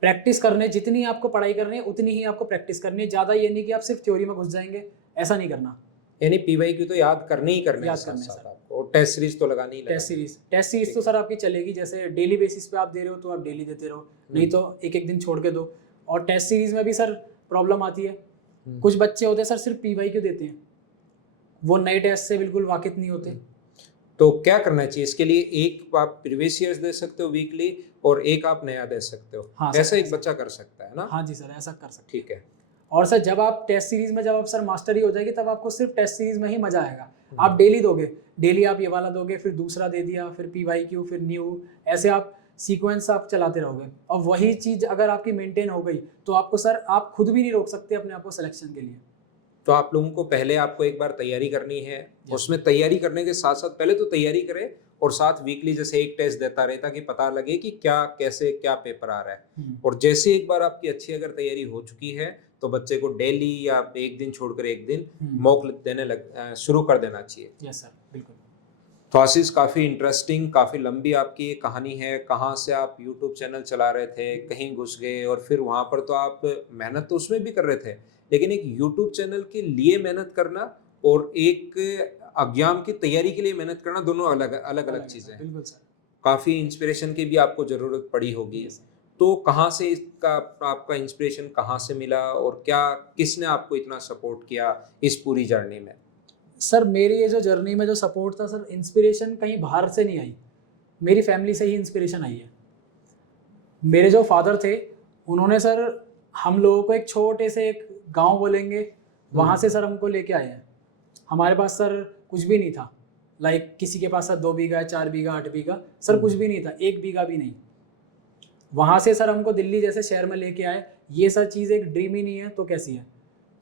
प्रैक्टिस करने जितनी आपको पढ़ाई करनी है उतनी ही आपको प्रैक्टिस करनी है, ज़्यादा ये नहीं कि आप सिर्फ थ्योरी में घुस जाएंगे, ऐसा नहीं करना। यानी PYQ तो याद करने ही करने याद साथ करने साथ सर। आपको, और टेस्ट सीरीज तो लगानी ही टेस्ट लगानी। सीरीज तो ठीक सर आपकी चलेगी, जैसे डेली बेसिस पे आप दे रहे हो तो आप डेली देते रहो, नहीं तो एक एक दिन छोड़ के दो। और टेस्ट सीरीज में भी सर प्रॉब्लम आती है, कुछ बच्चे होते हैं सर सिर्फ PYQ देते हैं, वो नए टेस्ट से बिल्कुल वाकिफ नहीं होते। तो क्या करना चाहिए इसके लिए? एक आप प्रीवियस ईयर्स दे सकते हो वीकली, और एक आप नया दे सकते हो। हाँ सर, ऐसा एक ऐसा। बच्चा कर सकता है ना? हाँ जी सर, ऐसा कर सकते ठीक है। हैं। और सर जब आप टेस्ट सीरीज में, जब आप सर मास्टरी हो जाएगी, तब आपको सिर्फ टेस्ट सीरीज में ही मजा आएगा। आप डेली दोगे, डेली आप ये वाला दोगे, फिर दूसरा दे दिया, फिर PYQ, फिर न्यू, ऐसे आप सीक्वेंस आप चलाते रहोगे। और वही चीज़ अगर आपकी मेंटेन हो गई तो आपको सर, आप खुद भी नहीं रोक सकते अपने आप को सिलेक्शन के लिए। तो आप लोगों को पहले आपको एक बार तैयारी करनी है, Yes. उसमें तैयारी करने के साथ साथ पहले तो तैयारी करें, और साथ वीकली जैसे एक टेस्ट देता रहे, ताकि पता लगे कि क्या कैसे क्या पेपर आ रहा है। और जैसे एक बार आपकी अच्छी अगर तैयारी हो चुकी है, तो बच्चे को डेली या एक दिन छोड़कर एक दिन मॉक देने शुरू कर देना चाहिए। यस सर, बिल्कुल। तो आशीष, काफ़ी इंटरेस्टिंग, काफ़ी लंबी आपकी ये कहानी है। कहाँ से आप यूट्यूब चैनल चला रहे थे, कहीं घुस गए, और फिर वहाँ पर तो आप मेहनत तो उसमें भी कर रहे थे, लेकिन एक यूट्यूब चैनल के लिए मेहनत करना और एक एग्जाम की तैयारी के लिए मेहनत करना, दोनों अलग अलग अलग चीज़ें हैं। बिल्कुल सर। काफ़ी इंस्पिरेशन की भी आपको ज़रूरत पड़ी होगी। Yes, sir. तो कहाँ से इसका आपका इंस्पिरेशन कहाँ से मिला, और क्या किसने आपको इतना सपोर्ट किया इस पूरी जर्नी में? सर मेरी ये जो जर्नी में जो सपोर्ट था सर, इंस्पिरेशन कहीं बाहर से नहीं आई, मेरी फैमिली से ही इंस्पिरेशन आई है। मेरे जो फादर थे, उन्होंने सर हम लोगों को एक छोटे से एक गांव बोलेंगे, वहाँ से सर हमको लेके आए हैं। हमारे पास सर कुछ भी नहीं था, लाइक किसी के पास सर 2 बीघा, 4 बीघा, 8 बीघा, सर कुछ भी नहीं था, 1 बीघा भी नहीं। वहाँ से सर हमको दिल्ली जैसे शहर में लेके आए। ये सर चीज़ एक ड्रीम ही नहीं है तो कैसी है?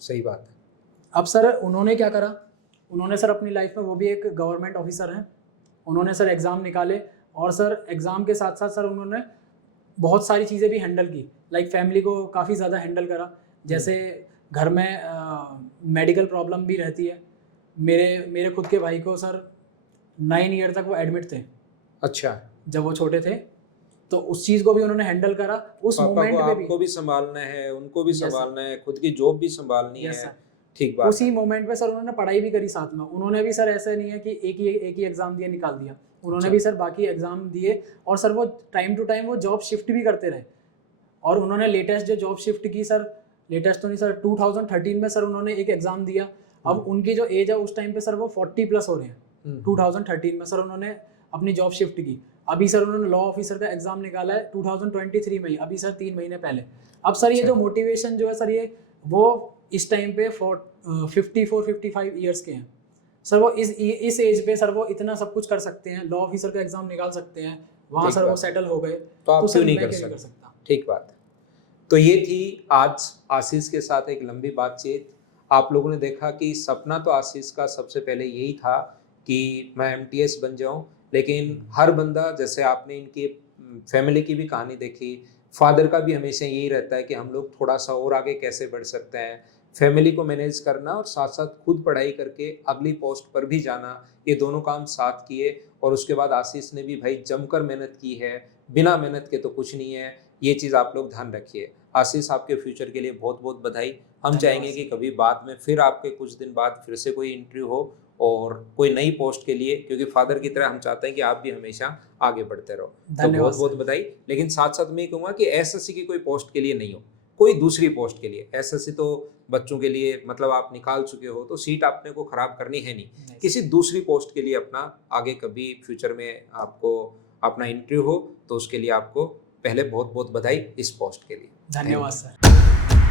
सही बात है। अब सर उन्होंने क्या करा, उन्होंने सर अपनी लाइफ में, वो भी एक गवर्नमेंट ऑफिसर हैं, उन्होंने सर एग्ज़ाम निकाले, और सर एग्ज़ाम के साथ साथ सर उन्होंने बहुत सारी चीज़ें भी हैंडल की, लाइक फैमिली को काफ़ी ज़्यादा हैंडल करा। जैसे घर में मेडिकल प्रॉब्लम भी रहती है। मेरे खुद के भाई को सर 9 ईयर तक वो एडमिट थे। अच्छा। जब वो छोटे थे, तो उस चीज़ को भी उन्होंने हैंडल करा। उस पापा मोमेंट को पे भी आपको भी संभालना है, उनको भी Yes, sir. संभालना है, खुद की जॉब भी संभालनी Yes, है। sir. ठीक बात उसी है। मोमेंट पे सर उन्होंने पढ़ाई भी करी साथ में। उन्होंने भी सर ऐसा नहीं है कि एक ही एग्ज़ाम दिया निकाल दिया, उन्होंने अच्छा। भी सर बाकी एग्ज़ाम दिए, और सर वो टाइम टू टाइम वो जॉब शिफ्ट भी करते रहे। और उन्होंने लेटेस्ट जो जॉब शिफ्ट की सर, लेटेस्ट तो नहीं सर, 2013 में सर उन्होंने एक एग्ज़ाम दिया। अब उनकी जो एज है उस टाइम पे सर वो 40 प्लस हो रहे हैं। 2013 में सर उन्होंने अपनी जॉब शिफ्ट की। अभी सर उन्होंने लॉ ऑफिसर का एग्ज़ाम निकाला है 2023 में ही, अभी सर 3 महीने पहले। अब सर ये जो मोटिवेशन जो है सर, ये वो इस टाइम पे 54-55 ईयर्स के हैं सर। वो इस एज पे सर वो इतना सब कुछ कर सकते हैं, लॉ ऑफिसर का एग्ज़ाम निकाल सकते हैं, वहाँ सर वो सेटल हो गए। तो आप सर क्यों नहीं मैं कर क्यों नहीं सकता? ठीक बात है। तो ये थी आज आशीष के साथ एक लंबी बातचीत। आप लोगों ने देखा कि सपना तो आशीष का सबसे पहले यही था कि मैं MTS बन जाऊं, लेकिन हर बंदा, जैसे आपने इनकी फैमिली की भी कहानी देखी, फादर का भी हमेशा यही रहता है कि हम लोग थोड़ा सा और आगे कैसे बढ़ सकते हैं, फैमिली को मैनेज करना और साथ साथ खुद पढ़ाई करके अगली पोस्ट पर भी जाना, ये दोनों काम साथ किए। और उसके बाद आशीष ने भी भाई जमकर मेहनत की है, बिना मेहनत के तो कुछ नहीं है। ये चीज़ आप लोग ध्यान रखिए। आशीष, आपके फ्यूचर के लिए बहुत बहुत बधाई। हम चाहेंगे कि कभी बाद में फिर आपके कुछ दिन बाद फिर से कोई इंटरव्यू हो, और कोई नई पोस्ट के लिए, क्योंकि फादर की तरह हम चाहते हैं कि आप भी हमेशा आगे बढ़ते रहो। तो बहुत बहुत बधाई। लेकिन साथ साथ मैं कहूँगा कि SSC की कोई पोस्ट के लिए नहीं हो, कोई दूसरी पोस्ट के लिए। SSC तो बच्चों के लिए, मतलब आप निकाल चुके हो तो सीट आपने को खराब करनी है नहीं। किसी दूसरी पोस्ट के लिए अपना आगे कभी फ्यूचर में आपको अपना इंटरव्यू हो, तो उसके लिए आपको पहले बहुत बहुत बधाई इस पोस्ट के लिए। धन्यवाद सर।